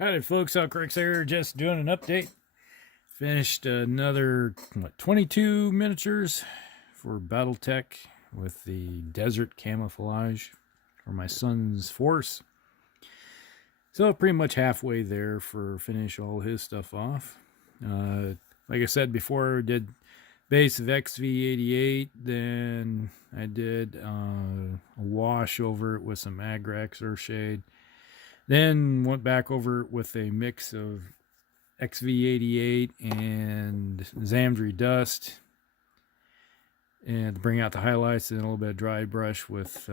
Howdy folks, Cricks here, just doing an update. Finished another 22 miniatures for Battletech with the desert camouflage for my son's force. So pretty much halfway there for finish all his stuff off. Like I said before, I did base of XV88, then I did a wash over it with some Agrax Earthshade. Then went back over it with a mix of XV88 and Zamdry Dust, and to bring out the highlights, and a little bit of dry brush with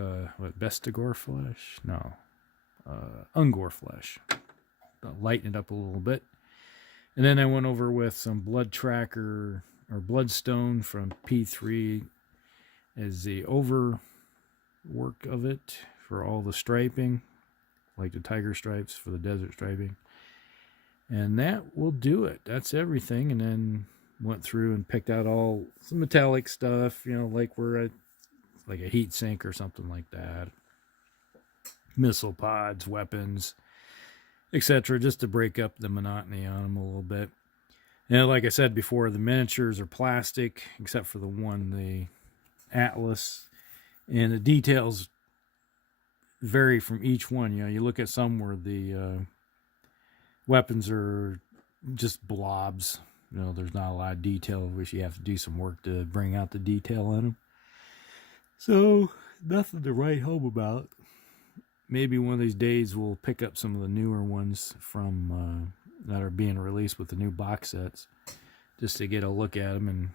Bestigor Flesh? No, Ungor Flesh. Lighten it up a little bit. And then I went over with some Blood Tracker or Bloodstone from P3 as the overwork of it for all the striping, like the tiger stripes for the desert striping. And that will do it. That's everything. And then went through and picked out all some metallic stuff, you know, like we're at like a heat sink or something like that. Missile pods, weapons, etc., just to break up the monotony on them a little bit. And like I said before, the miniatures are plastic, except for the one, the Atlas. And the details vary from each one. You know, you look at some where the weapons are just blobs. You know, there's not a lot of detail, which you have to do some work to bring out the detail in them. So, nothing to write home about. Maybe one of these days we'll pick up some of the newer ones from that are being released with the new box sets, just to get a look at them and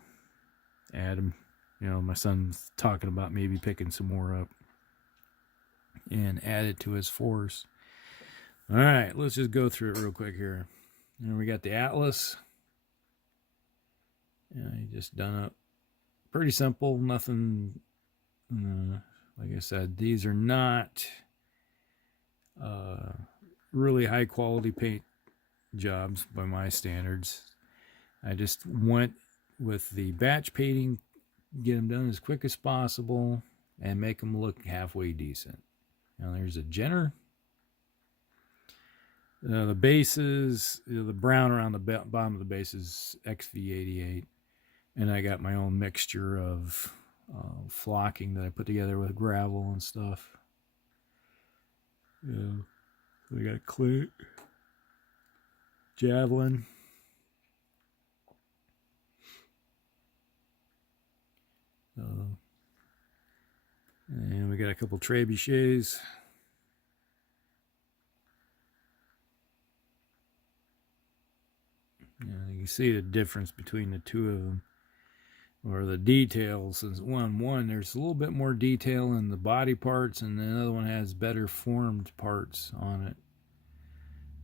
add them. You know, my son's talking about maybe picking some more up and add it to his force. All right, let's just go through it real quick here. And we got the Atlas. Yeah, he just done up pretty simple. Nothing. Like I said, these are not really high quality paint jobs by my standards. I just went with the batch painting, get them done as quick as possible, and make them look halfway decent. Now there's a Jenner. The bases, the brown around the bottom of the base is XV88. And I got my own mixture of flocking that I put together with gravel and stuff. Yeah. So we got a Clint, Javelin. And we got a couple trebuchets. You can see the difference between the two of them, or the details. Since one there's a little bit more detail in the body parts, and the other one has better formed parts on it.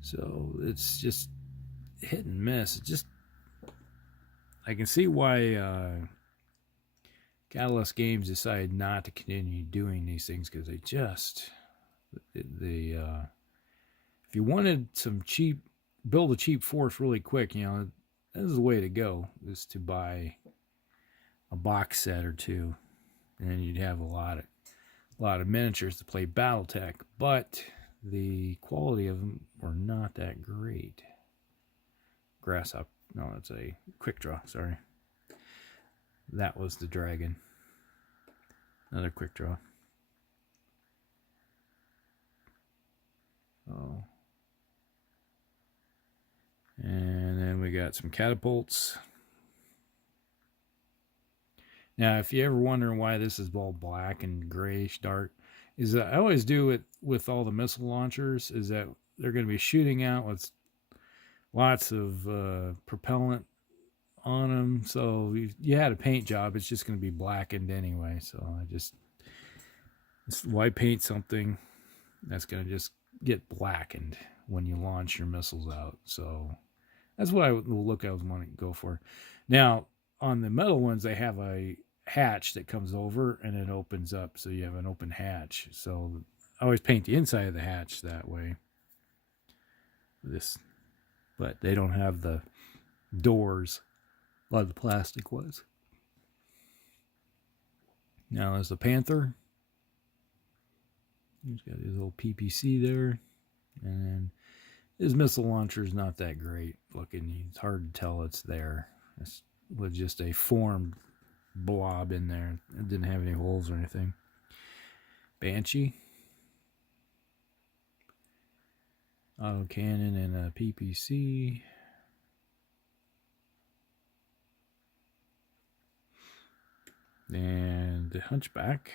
So it's just hit and miss. It's just, I can see why Catalyst Games decided not to continue doing these things, because they just if you wanted some cheap, build a cheap force really quick, you know, this is the way to go, is to buy a box set or two, and then you'd have a lot of miniatures to play Battletech. But the quality of them were not that great. Grasshopper, no, that's a quick draw, sorry. That was the dragon. Another quick draw. Oh. And then we got some catapults. Now, if you ever wonder why this is all black and grayish dark, is that I always do it with all the missile launchers, is that they're going to be shooting out with lots of propellant on them. So if you had a paint job, it's just going to be blackened anyway. So why paint something that's going to just get blackened when you launch your missiles out? So that's what I will look at, want to go for. Now, on the metal ones, they have a hatch that comes over and it opens up, so you have an open hatch. So I always paint the inside of the hatch that way. But they don't have the doors. A lot of the plastic was. Now there's the Panther. He's got his little PPC there. And His missile launcher is not that great looking. It's hard to tell it's there. It was just a formed blob in there. It didn't have any holes or anything. Banshee. Auto cannon and a PPC. And the Hunchback.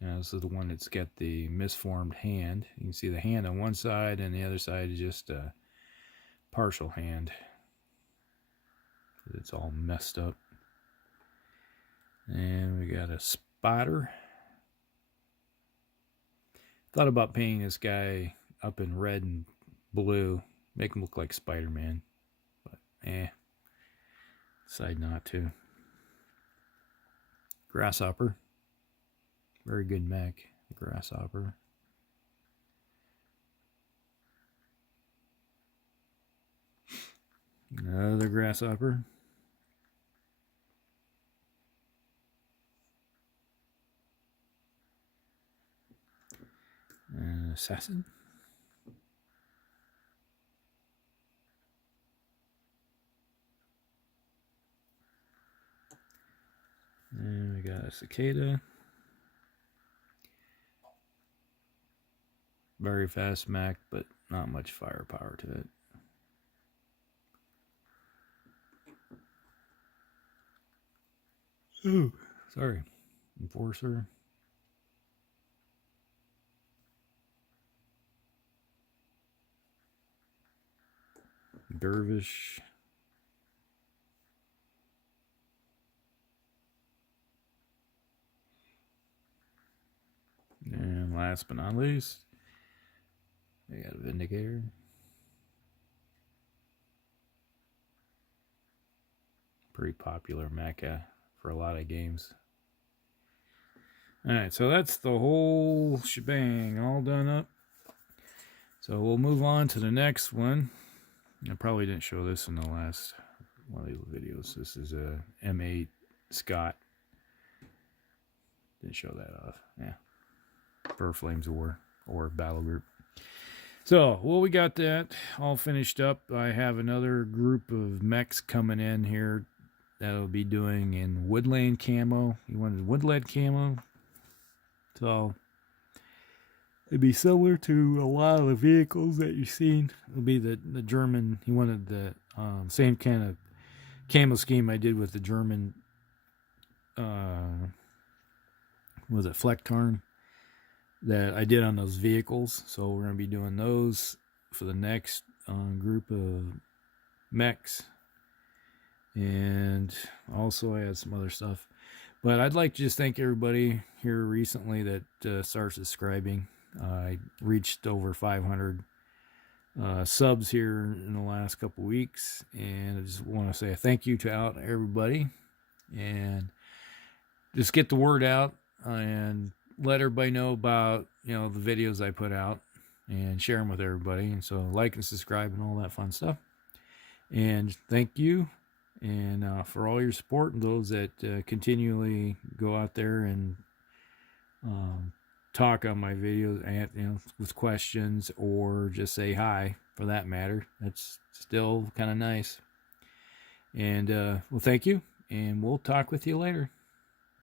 Now this is the one that's got the misformed hand. You can see the hand on one side and the other side is just a partial hand. It's all messed up. And we got a Spotter. Thought about painting this guy up in red and blue. Make him look like Spider-Man. But decide not to. Grasshopper. Very good mech. Grasshopper. Another Grasshopper. Assassin. And we got a Cicada. Very fast mech, but not much firepower to it. Ooh, sorry. Enforcer. Dervish. And last but not least, we got a Vindicator. Pretty popular mecha for a lot of games. Alright, so that's the whole shebang all done up. So we'll move on to the next one. I probably didn't show this in the last one of these videos. This is a M8 Scott. Didn't show that off. Yeah. For Flames of War or Battle Group. So, well, we got that all finished up. I have another group of mechs coming in here that'll be doing in woodland camo. You wanted woodland camo. So, it'd be similar to a lot of the vehicles that you've seen. It'll be the German. He wanted the same kind of camo scheme I did with the German, was it Flecktarn? That I did on those vehicles. So we're going to be doing those for the next group of mechs. And also I had some other stuff. But I'd like to just thank everybody here recently that started subscribing. I reached over 500 subs here in the last couple weeks. And I just want to say a thank you to everybody. And just get the word out and let everybody know about, the videos I put out and share them with everybody. And so like and subscribe and all that fun stuff. And thank you. And for all your support and those that continually go out there and talk on my videos and, with questions or just say hi for that matter. That's still kind of nice. And well, thank you. And we'll talk with you later.